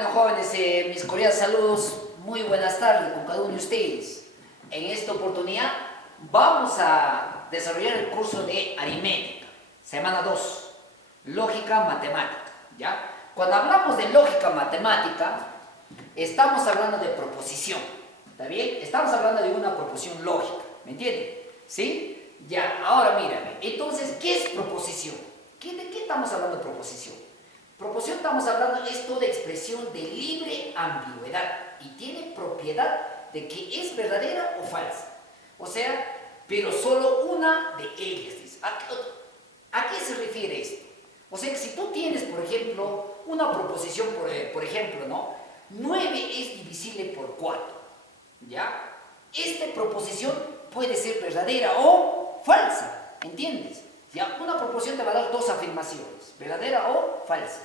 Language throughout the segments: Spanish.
Bueno, jóvenes, mis cordiales saludos, muy buenas tardes con cada uno de ustedes. En esta oportunidad vamos a desarrollar el curso de aritmética, semana 2, lógica matemática, ¿ya? Cuando hablamos de lógica matemática, estamos hablando de proposición, ¿está bien? Estamos hablando de una proposición lógica, ¿me entienden? ¿Sí? Ya, ahora mírame, entonces, ¿qué es proposición? ¿De qué estamos hablando de proposición? Proposición estamos hablando esto de expresión de libre ambigüedad y tiene propiedad de que es verdadera o falsa. O sea, pero solo una de ellas. ¿A qué se refiere esto? O sea, que si tú tienes, por ejemplo, una proposición, por ejemplo, ¿no? 9 es divisible por 4, ¿ya? Esta proposición puede ser verdadera o falsa, ¿entiendes? Ya, una proposición te va a dar dos afirmaciones, verdadera o falsa.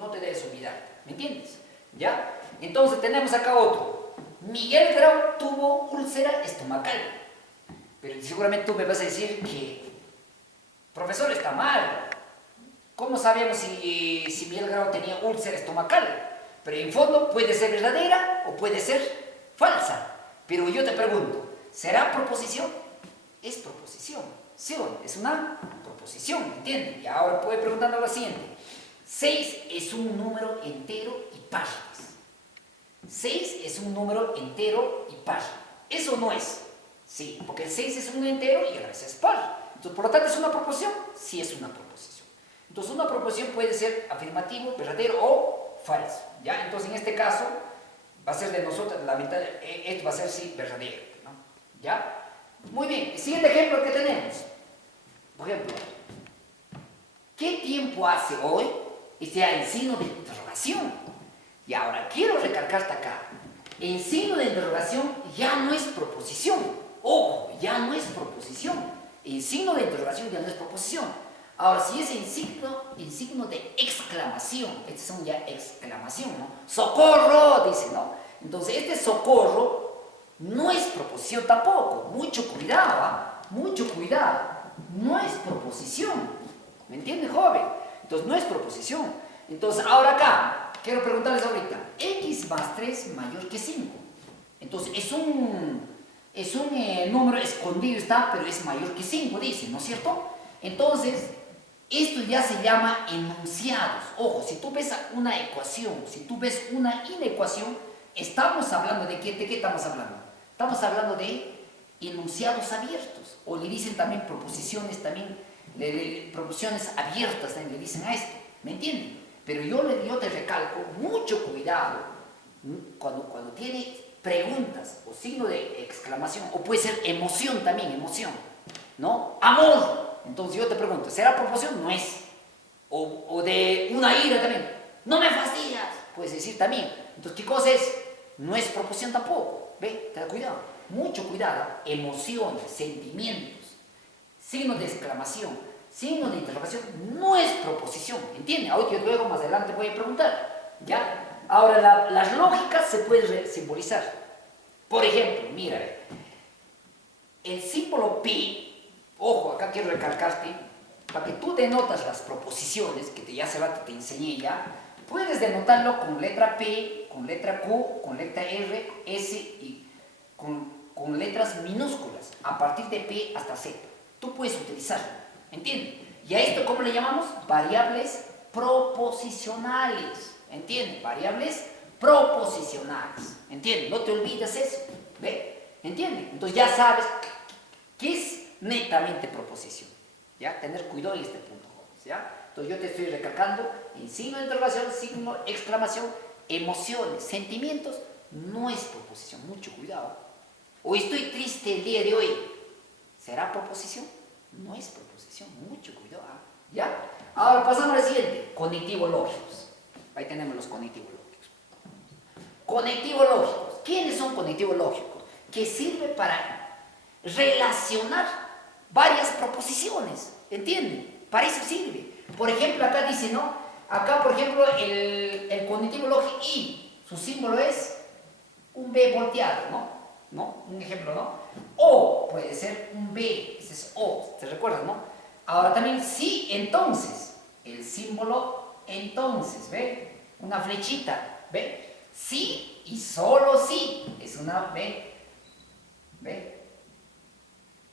No te debes olvidar, ¿me entiendes? ¿Ya? Entonces tenemos acá otro. Miguel Grau tuvo úlcera estomacal. Pero seguramente tú me vas a decir que, profesor, está mal. ¿Cómo sabíamos si Miguel Grau tenía úlcera estomacal? Pero en fondo puede ser verdadera o puede ser falsa. Pero yo te pregunto, ¿será proposición? Es proposición. ¿Sí o no? Es una proposición, ¿entienden? Y ahora voy preguntando lo siguiente. 6 es un número entero y pares. 6 es un número entero y par. Eso no es. Sí, porque el 6 es un entero y a la vez es par. Entonces, por lo tanto, ¿es una proposición? Sí es una proposición. Entonces, una proposición puede ser afirmativo, verdadero o falso. ¿Ya? Entonces, en este caso, va a ser de nosotros, la mitad, esto va a ser sí verdadero, ¿no? ¿Ya? Muy bien, el siguiente ejemplo que tenemos. Por ejemplo, ¿qué tiempo hace hoy? El signo de interrogación. Y ahora quiero recalcar hasta acá. El signo de interrogación ya no es proposición. Ojo, ya no es proposición. El signo de interrogación ya no es proposición. Ahora, si es en signo de exclamación, estas son ya exclamación, ¿no? ¡Socorro! Dice, ¿no? Entonces, este socorro no es proposición tampoco. Mucho cuidado, ¿ah? Mucho cuidado. No es proposición. ¿Me entiende, joven? Entonces, no es proposición. Entonces, ahora acá, quiero preguntarles ahorita. X más 3 mayor que 5. Entonces, es un número escondido, está, pero es mayor que 5, dice, ¿no es cierto? Entonces, esto ya se llama enunciados. Ojo, si tú ves una ecuación, si tú ves una inecuación, estamos hablando de qué estamos hablando. Estamos hablando de enunciados abiertos, o le dicen también proposiciones, proposiciones abiertas, también le dicen a esto, ¿me entienden? Pero yo te recalco, mucho cuidado, cuando tiene preguntas o signo de exclamación, o puede ser emoción también, emoción, ¿no? Amor. Entonces yo te pregunto, ¿será proposición? No es. O de una ira también, no me fastidias, puedes decir también. Entonces, ¿qué cosa es? No es proposición tampoco, ¿ve? Ten cuidado, mucho cuidado. Emociones, sentimientos, signos de exclamación, signos de interrogación, no es proposición, ¿entiendes? Ahora yo luego más adelante voy a preguntar, ¿ya? Ahora, las lógicas se pueden simbolizar. Por ejemplo, mira, el símbolo pi, ojo, acá quiero recalcarte, para que tú denotas las proposiciones, que ya hace rato te enseñé ya, puedes denotarlo con letra P, con letra Q, con letra R, S y con letras minúsculas, a partir de P hasta Z. Tú puedes utilizarlo, ¿entiendes? Y a esto, ¿cómo le llamamos? Variables proposicionales, ¿entiendes? Variables proposicionales, ¿entiendes? No te olvides eso, ¿ve? ¿Entiendes? Entonces ya sabes qué es netamente proposición, ¿ya? Tener cuidado en este punto, jóvenes, ¿ya? Entonces yo te estoy recalcando en signo de interrogación, signo de exclamación, emociones, sentimientos, no es proposición, mucho cuidado. O estoy triste el día de hoy, ¿será proposición? No es proposición, mucho cuidado, ¿ya? Ahora pasamos al siguiente, conectivos lógicos. Ahí tenemos los conectivos lógicos. Conectivos lógicos. ¿Quiénes son conectivos lógicos? Que sirve para relacionar varias proposiciones, ¿entienden? Para eso sirve. Por ejemplo, acá dice, ¿no? Acá, por ejemplo, el conectivo lógico I, su símbolo es un B volteado, ¿no? Un ejemplo, ¿no? O puede ser un B, ese es O, ¿te recuerdas, no? Ahora también sí, entonces, el símbolo entonces, ¿ve? Una flechita, ¿ve? Sí y solo sí. Es una, ¿ve? ¿Ve?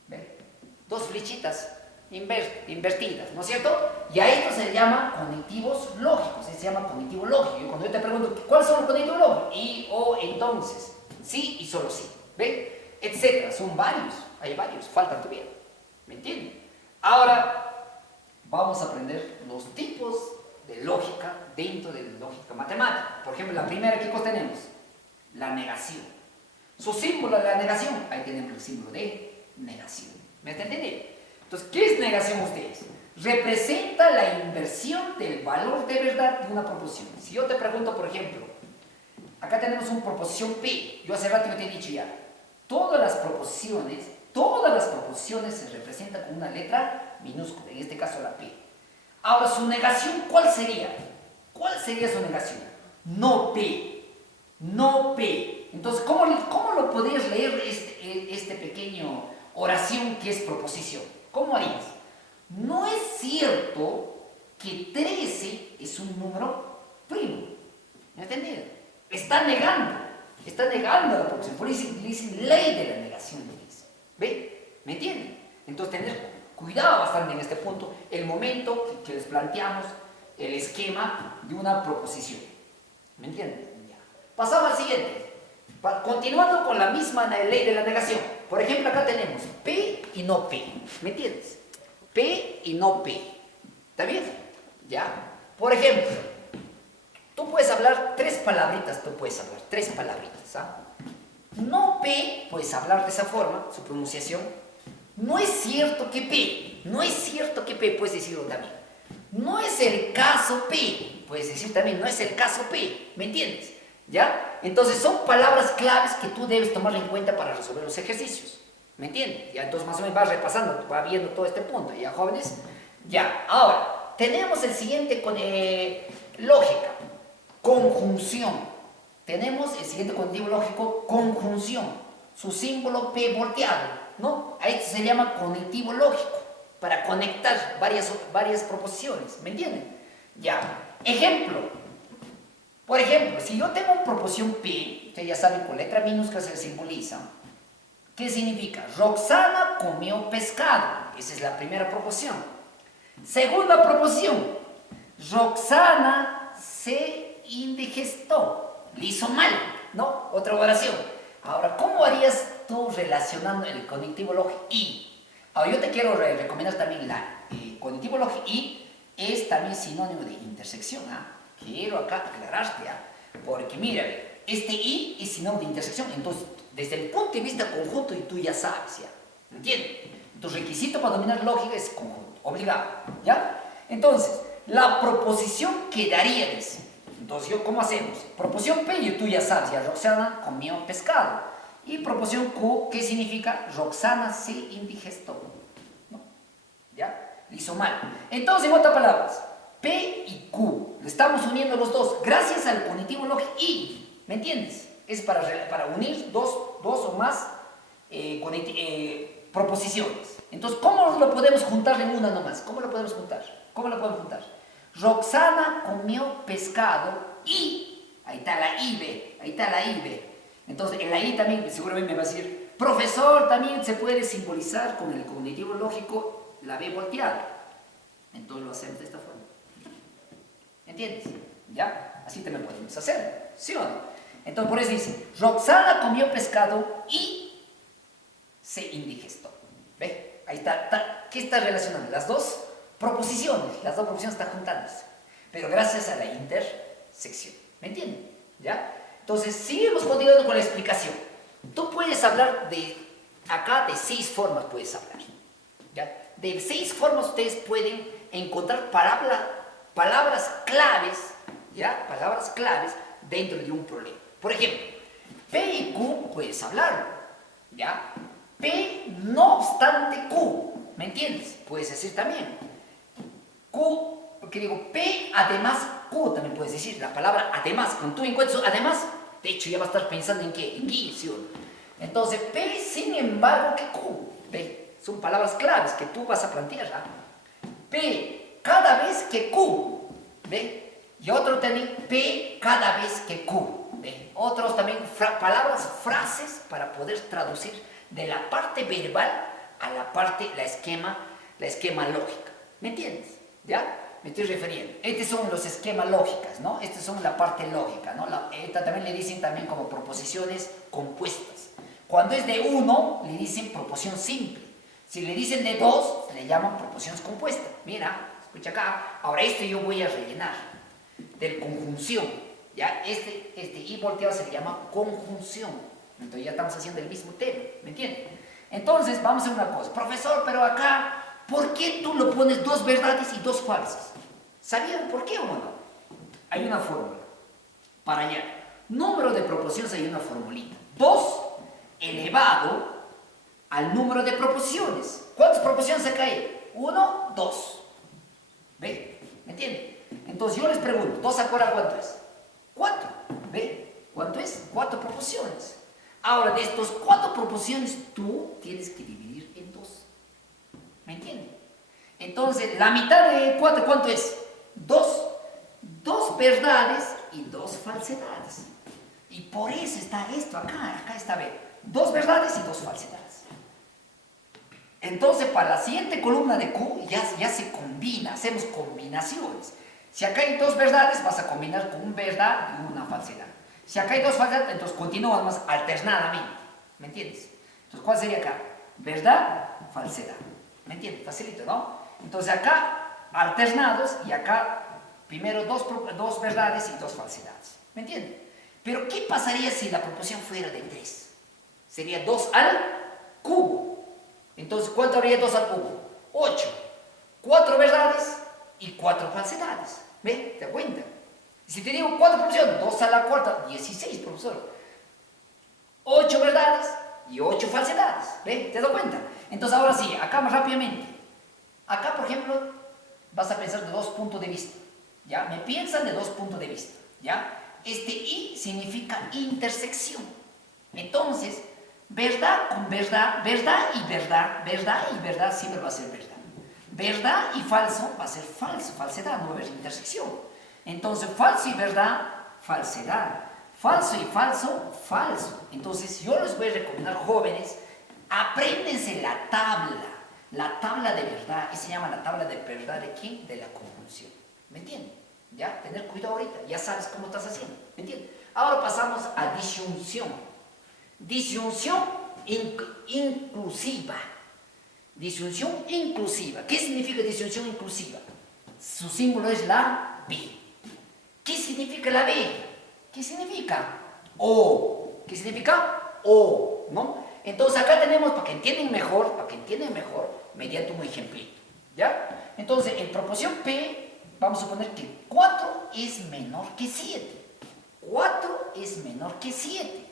¿Ve? Dos flechitas invertidas, ¿no es cierto? Y a esto se le llama conectivos lógicos, se llama cognitivo lógico. Y cuando yo te pregunto, ¿cuáles son los cognitivos lógicos? Y, o, entonces, sí y solo sí, ¿ve? Etcétera, son varios, hay varios, faltan todavía, ¿me entienden? Ahora, vamos a aprender los tipos de lógica dentro de la lógica matemática. Por ejemplo, la primera que tenemos, la negación. Su símbolo de la negación, ahí tenemos el símbolo de negación. ¿Me entendieron? Entonces, ¿qué es negación ustedes? Representa la inversión del valor de verdad de una proposición. Si yo te pregunto, por ejemplo, acá tenemos una proposición P. Yo hace rato te he dicho ya, todas las proposiciones se representan con una letra minúscula, en este caso la P. Ahora, su negación, ¿cuál sería? ¿Cuál sería su negación? No P. No P. Entonces, ¿cómo lo podrías leer este pequeño oración que es proposición? ¿Cómo harías? No es cierto que 13 es un número primo. ¿Me entendido? Está negando la proposición. Por eso le dicen ley de la negación. ¿Ve? ¿Me entienden? Entonces, tener cuidado bastante en este punto, el momento que les planteamos el esquema de una proposición. ¿Me entienden? Ya. Pasamos al siguiente. Continuando con la misma ley de la negación. Por ejemplo, acá tenemos P y no P. ¿Me entiendes? P y no P. ¿Está bien? ¿Ya? Por ejemplo, tú puedes hablar tres palabritas. ¿Ah? No P, puedes hablar de esa forma, su pronunciación. No es cierto que P, puedes decirlo también. No es el caso P, puedes decir también, no es el caso P. ¿Me entiendes? ¿Ya? Entonces son palabras claves que tú debes tomar en cuenta para resolver los ejercicios. ¿Me entiendes? Ya, entonces más o menos vas repasando, vas viendo todo este punto. ¿Ya, jóvenes? Ya, ahora, tenemos el siguiente con lógica, conjunción. Tenemos el siguiente cognitivo lógico, conjunción. Su símbolo P volteado, ¿no? A esto se llama cognitivo lógico, para conectar varias proposiciones. ¿Me entienden? Ya, ejemplo. Por ejemplo, si yo tengo una proposición P, ustedes ya saben, con letra minúscula se le simboliza. ¿Qué significa? Roxana comió pescado. Esa es la primera proposición. Segunda proposición. Roxana se indigestó. Le hizo mal, ¿no? Otra oración. Ahora, ¿cómo harías tú relacionando el cognitivo lógico y? Ahora, yo te quiero recomendar también el cognitivo lógico y es también sinónimo de intersección, ¿ah? Quiero acá aclararte, ¿ah? Porque mira, este I es sinónimo de intersección, entonces desde el punto de vista conjunto y tú ya sabes, ¿ya? ¿Entiendes? Entonces requisito para dominar lógica es conjunto, obligado, ¿ya? Entonces, la proposición quedaría de ese. Entonces, ¿cómo hacemos? Proposición P, y tú ya sabes, ya Roxana comió pescado. Y proposición Q, ¿qué significa? Roxana se indigestó, ¿no? ¿Ya? Le hizo mal. Entonces, en otras palabras, P y Q, le estamos uniendo los dos gracias al cognitivo lógico I, ¿me entiendes? Es para unir dos o más proposiciones. Entonces, ¿cómo lo podemos juntar en una nomás? ¿Cómo lo podemos juntar? Roxana comió pescado y, ahí está la I, ve. Entonces, en la I también seguramente me va a decir, profesor, también se puede simbolizar con el cognitivo lógico la B volteada. Entonces lo hacemos de esta forma. ¿Entiendes? ¿Ya? Así también podemos hacer, ¿sí o no? Entonces por eso dice, Roxana comió pescado y se indigestó. ¿Ve? Ahí está. ¿Qué está relacionando? Las dos proposiciones están juntándose. Pero gracias a la intersección. ¿Me entienden? ¿Ya? Entonces seguimos continuando con la explicación. Tú puedes hablar acá de 6 formas puedes hablar. ¿Ya? De 6 formas ustedes pueden encontrar palabras claves, ¿ya? Palabras claves dentro de un problema. Por ejemplo, P y Q puedes hablarlo, ¿ya? P no obstante Q, ¿me entiendes? Puedes decir también. P además Q también puedes decir. La palabra además, cuando tú encuentras además, de hecho ya vas a estar pensando en qué, ¿sí o no? Entonces, P sin embargo que Q, ¿ve? Son palabras claves que tú vas a plantear, ¿ah? P cada vez que Q, ¿ve? Y otro también, P cada vez que Q. ¿Ve? Otros también, palabras, frases para poder traducir de la parte verbal a la parte, la esquema lógica. ¿Me entiendes? ¿Ya? Me estoy refiriendo. Estos son los esquemas lógicos, ¿no? Estos son la parte lógica, ¿no? Esta también le dicen también como proposiciones compuestas. Cuando es de uno, le dicen proposición simple. Si le dicen de dos, le llaman proposiciones compuestas. Mira, escucha acá. Ahora esto yo voy a rellenar. De conjunción. ¿Ya? Este I volteado se le llama conjunción. Entonces ya estamos haciendo el mismo tema. ¿Me entiendes? Entonces, vamos a hacer una cosa. Profesor, pero acá, ¿por qué tú lo pones dos verdades y dos falsas? ¿Sabían por qué o no? Hay una fórmula. Para allá. Número de proposiciones hay una formulita. 2 elevado al número de proposiciones. ¿Cuántas proposiciones se caen? 1, 2. ¿Ve? ¿Me entienden? Entonces yo les pregunto, ¿2 acuerdan cuánto es? 4. ¿Ve? ¿Cuánto es? 4 proposiciones. Ahora, de estas 4 proposiciones, tú tienes que dividir en 2. ¿Me entienden? Entonces, la mitad de 4, ¿cuánto es? 2. 2 verdades y 2 falsedades. Y por eso está esto acá está, ve. 2 verdades y 2 falsedades. Entonces, para la siguiente columna de Q ya se combina, hacemos combinaciones. Si acá hay 2 verdades, vas a combinar con una verdad y una falsedad. Si acá hay 2 falsedades, entonces continuamos alternadamente. ¿Me entiendes? Entonces, ¿cuál sería acá? Verdad, falsedad. ¿Me entiendes? Facilito, ¿no? Entonces, acá alternados y acá primero 2 verdades y 2 falsedades. ¿Me entiendes? Pero, ¿qué pasaría si la proporción fuera de 3? Sería 2 al cubo. Entonces, ¿cuánto habría 2 al cubo? 8. 4 verdades y 4 falsedades. ¿Ve? ¿Te das cuenta? Si te digo 4 proporciones, 2 a la cuarta, 16, profesor. 8 verdades y 8 falsedades. ¿Ve? ¿Te das cuenta? Entonces, ahora sí, acá más rápidamente. Acá, por ejemplo, vas a pensar de 2 puntos de vista. ¿Ya? Me piensan de 2 puntos de vista. ¿Ya? Este I significa intersección. Entonces, verdad con verdad, verdad y verdad siempre va a ser verdad. Verdad y falso va a ser falso, falsedad, no va a haber intersección. Entonces, falso y verdad, falsedad. Falso y falso, falso. Entonces, yo les voy a recomendar, jóvenes, apréndense la tabla de verdad. Y se llama la tabla de verdad de quién? De la conjunción. ¿Me entienden? ¿Ya? Tener cuidado ahorita, ya sabes cómo estás haciendo. ¿Me entiendes? Ahora pasamos a disyunción. Disyunción inclusiva. Disyunción inclusiva. ¿Qué significa disyunción inclusiva? Su símbolo es la B. ¿Qué significa la B? ¿Qué significa? O. ¿Qué significa? O. ¿No? Entonces acá tenemos, para que entiendan mejor, mediante un ejemplito. ¿Ya? Entonces, en proporción P, vamos a suponer que 4 es menor que 7. 4 es menor que 7.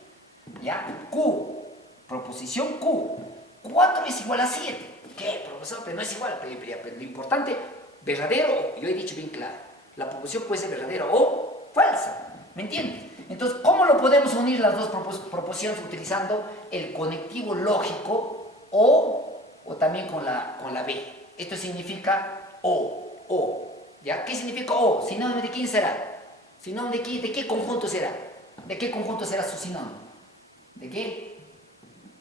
¿Ya? Q. Proposición Q. 4 es igual a 7. ¿Qué, profesor? Pero no es igual. Pero lo importante, verdadero, yo he dicho bien claro. La proposición puede ser verdadera o falsa. ¿Me entiendes? Entonces, ¿cómo lo podemos unir las dos proposiciones utilizando el conectivo lógico o también con la B? Esto significa o. ¿Ya? ¿Qué significa o? ¿Sinónimo de quién será? ¿Sinónimo de qué conjunto será? ¿De qué conjunto será su sinónimo? ¿De qué?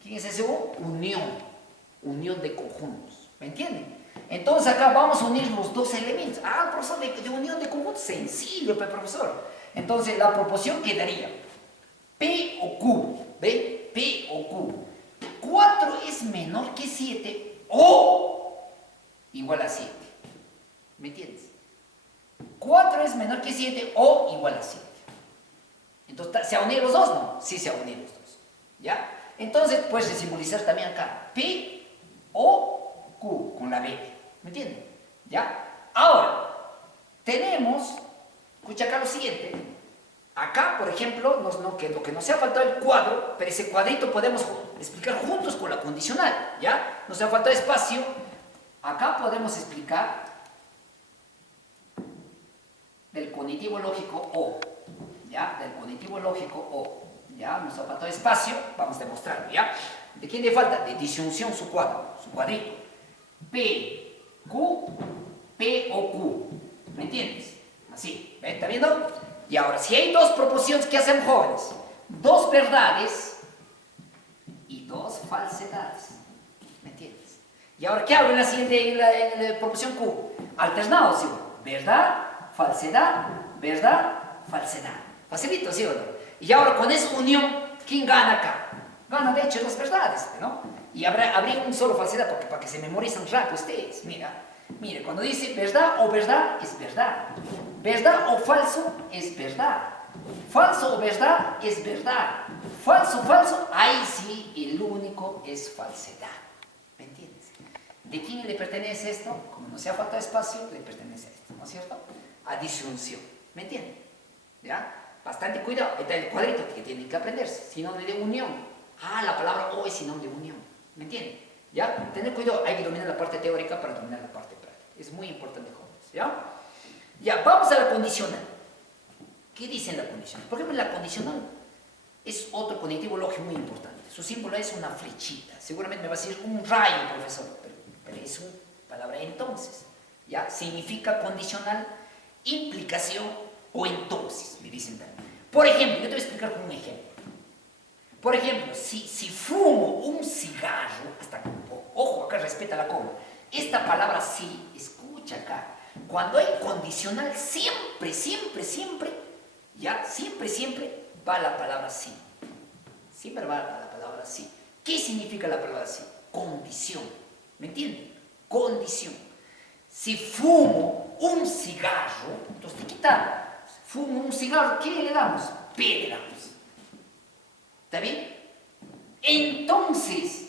¿Quién es ese O? Unión de conjuntos. ¿Me entienden? Entonces acá vamos a unir los dos elementos. Ah, profesor, de unión de conjuntos, sencillo, profesor. Entonces la proporción quedaría P o Q. ¿Ve? P o Q. 4 es menor que 7 o igual a 7. ¿Me entiendes? 4 es menor que 7 o igual a 7. Entonces, ¿se ha unido los dos? No. Sí, se ha unido los dos. ¿Ya? Entonces, puedes simbolizar también acá P o Q con la B. ¿Me entienden? ¿Ya? Ahora, tenemos, escucha acá lo siguiente. Acá, por ejemplo, lo que nos ha faltado el cuadro, pero ese cuadrito podemos explicar juntos con la condicional. ¿Ya? Nos ha faltado espacio. Acá podemos explicar del cognitivo lógico O. ¿Ya? Del cognitivo lógico O. ¿Ya? Nos ha faltado espacio, vamos a demostrarlo, ¿ya? ¿De quién le falta? De disyunción su cuadrito. P, Q, P o Q. ¿Me entiendes? Así, ¿ven? ¿Está viendo? Y ahora, si hay dos proposiciones que hacen jóvenes, dos verdades y dos falsedades. ¿Me entiendes? Y ahora, ¿qué hago en la siguiente, en la proposición Q? Alternado, ¿sí? Verdad, falsedad, verdad, falsedad. Facilito, ¿sí o no? Y ahora, con esa unión, ¿quién gana acá? Gana, de hecho, las verdades, ¿no? Y habría un solo falsedad para que se memorizan rápido ustedes. Mire, cuando dice verdad o verdad, es verdad. Verdad o falso, es verdad. Falso o verdad, es verdad. Falso, falso, ahí sí, el único es falsedad. ¿Me entiendes? ¿De quién le pertenece esto? Como no se ha faltado espacio, le pertenece a esto, ¿no es cierto? A disyunción. ¿Me entienden? ¿Ya? Bastante cuidado. Está el cuadrito que tienen que aprenderse. Sinónimo de unión. La palabra O es sinónimo de unión. ¿Me entienden? ¿Ya? Tener cuidado. Hay que dominar la parte teórica para dominar la parte práctica. Es muy importante, jóvenes. ¿Ya? Ya, vamos a la condicional. ¿Qué dice en la condicional? Por ejemplo, la condicional es otro conectivo lógico muy importante. Su símbolo es una flechita. Seguramente me va a decir un rayo, profesor. Pero es una palabra entonces. ¿Ya? Significa condicional, implicación o entonces, me dicen también. Por ejemplo, yo te voy a explicar con un ejemplo. Por ejemplo, si fumo un cigarro, ojo, acá respeta la coma. Esta palabra sí, escucha acá. Cuando hay condicional, siempre, ¿ya? Siempre va la palabra sí. Siempre va la palabra sí. ¿Qué significa la palabra sí? Condición. ¿Me entienden? Condición. Si fumo un cigarro, entonces te quita, fumo un cigarro, ¿qué le damos? P le damos. ¿Está bien? Entonces,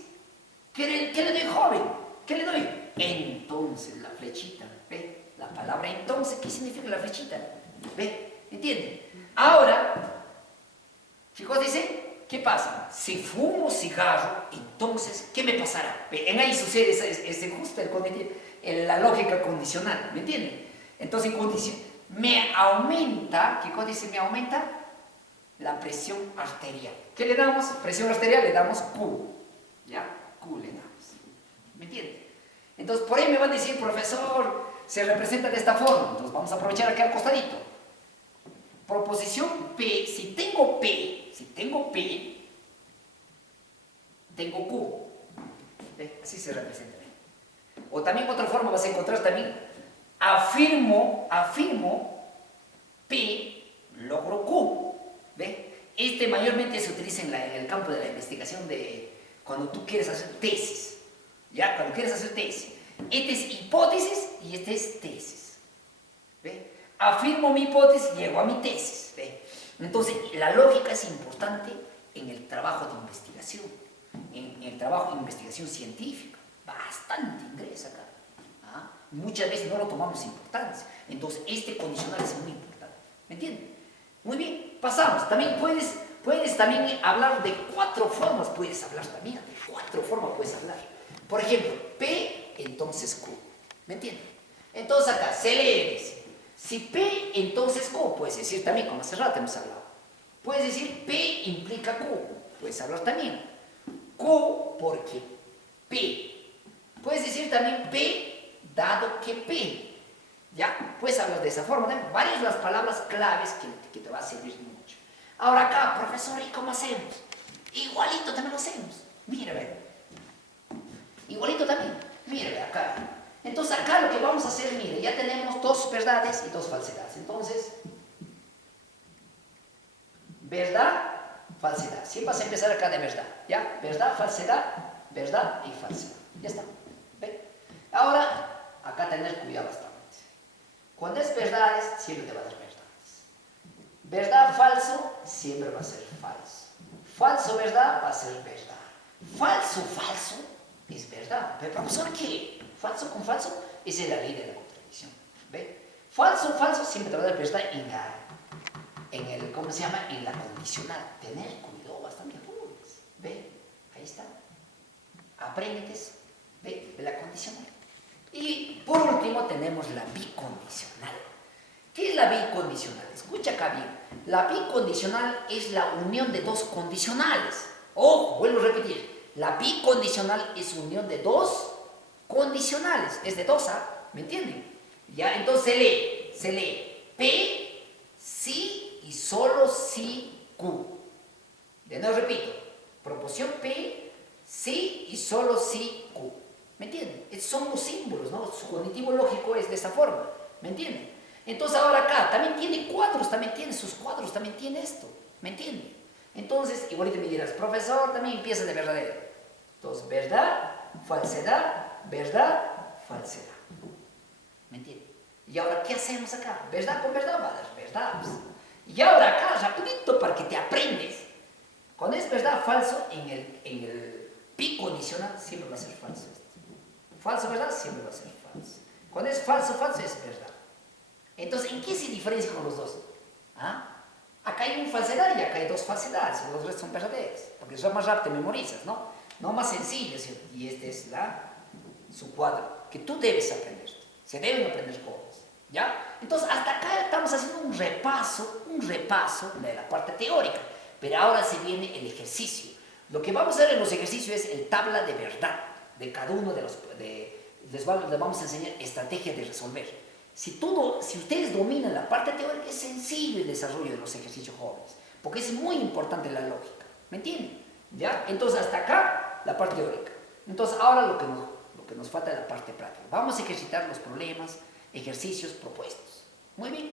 ¿qué le doy, joven? ¿Qué le doy? Entonces, la flechita. ¿Ve? La palabra entonces, ¿qué significa la flechita? ¿Ve? ¿Entienden? Ahora, chicos, dice, ¿qué pasa? Si fumo cigarro, entonces, ¿qué me pasará? ¿Ve? En ahí sucede ese justo la lógica condicional, ¿me entienden? Entonces, me aumenta, ¿qué cosa dice? Me aumenta la presión arterial. ¿Qué le damos? Presión arterial le damos Q. ¿Ya? Q le damos. ¿Me entienden? Entonces, por ahí me van a decir, profesor, se representa de esta forma. Entonces, vamos a aprovechar aquí al costadito. Proposición P, si tengo P, tengo Q. ¿Ve? Así se representa. O también otra forma vas a encontrar también, afirmo P, logro Q. ¿Ve? Este mayormente se utiliza en el campo de la investigación cuando tú quieres hacer tesis. ¿Ya? Cuando quieres hacer tesis. Este es hipótesis y este es tesis. ¿Ve? Afirmo mi hipótesis, llego a mi tesis. ¿Ve? Entonces, la lógica es importante en el trabajo de investigación, en el trabajo de investigación científica. Bastante ingresa acá. Muchas veces no lo tomamos importancia. Entonces, este condicional es muy importante. ¿Me entienden? Muy bien, pasamos. También puedes también hablar de 4 formas. Puedes hablar también. De 4 formas puedes hablar. Por ejemplo, P, entonces Q. ¿Me entienden? Entonces acá se lee, dice. Si P, entonces Q. Puedes decir también, como hace rato hemos hablado. Puedes decir P implica Q. Puedes hablar también. Q porque P. Puedes decir también P dado que P. ¿Ya? Puedes hablar de esa forma. ¿No? Varias las palabras claves que te va a servir mucho. Ahora acá, profesor, ¿y cómo hacemos? Igualito también lo hacemos. Mira, ve. Igualito también. Mira, ve acá. Entonces acá lo que vamos a hacer, mire, ya tenemos 2 verdades y 2 falsedades. Entonces, verdad, falsedad. Siempre vas a empezar acá de verdad. ¿Ya? Verdad, falsedad, verdad y falsedad. Ya está. ¿Ve? Ahora, acá tener cuidado bastante. Cuando es verdades, siempre te va a dar verdades. Verdad, falso, siempre va a ser falso. Falso, verdad, va a ser verdad. Falso, falso, es verdad. Pero profesor, ¿qué? Falso con falso, esa es la ley de la contradicción. ¿Ve? Falso, falso, siempre te va a dar verdad ¿cómo se llama? En la condicional. Tener cuidado bastante. ¿Ve? Ahí está. Apréndete eso. ¿Ve? De la condicional. Y por último tenemos la bicondicional. ¿Qué es la bicondicional? Escucha acá bien. La bicondicional es la unión de 2 condicionales. Ojo, vuelvo a repetir. La bicondicional es unión de 2 condicionales. Es de 2, ¿me entienden? Ya, entonces se lee. P, si y solo si Q. De nuevo repito, proporción P, si y solo si Q. ¿Me entienden? Estos son los símbolos, ¿no? Su cognitivo lógico es de esta forma. ¿Me entienden? Entonces ahora acá también tiene cuadros, también tiene sus cuadros, también tiene esto. ¿Me entienden? Entonces, igualito me dirás, profesor, también empieza de verdadero. Entonces, verdad, falsedad, ¿me entienden? Y ahora, ¿qué hacemos acá? Verdad con verdad va a dar verdad. Y ahora acá, rapidito, para que te aprendes. Cuando es verdad, falso, en el pico condicional siempre va a ser falso. Falso, verdad, siempre va a ser falso. Cuando es falso, falso es verdad. Entonces, ¿en qué se diferencia con los dos? ¿Ah? Acá hay una falsedad y acá hay dos falsedades, los restos son verdaderos, porque eso más rápido te memorizas, ¿no? No más sencillo, ¿cierto? Y este es su cuadro, que tú debes aprender. Se deben aprender cosas, ¿ya? Entonces, hasta acá estamos haciendo un repaso de la parte teórica, pero ahora se viene el ejercicio. Lo que vamos a hacer en los ejercicios es el tabla de verdad de cada uno de los... les vamos a enseñar estrategias de resolver. Si ustedes dominan la parte teórica, es sencillo el desarrollo de los ejercicios jóvenes, porque es muy importante la lógica, ¿me entienden? ¿Ya? Entonces, hasta acá, la parte teórica. Entonces, ahora lo que nos falta es la parte práctica. Vamos a ejercitar los problemas, ejercicios propuestos. Muy bien.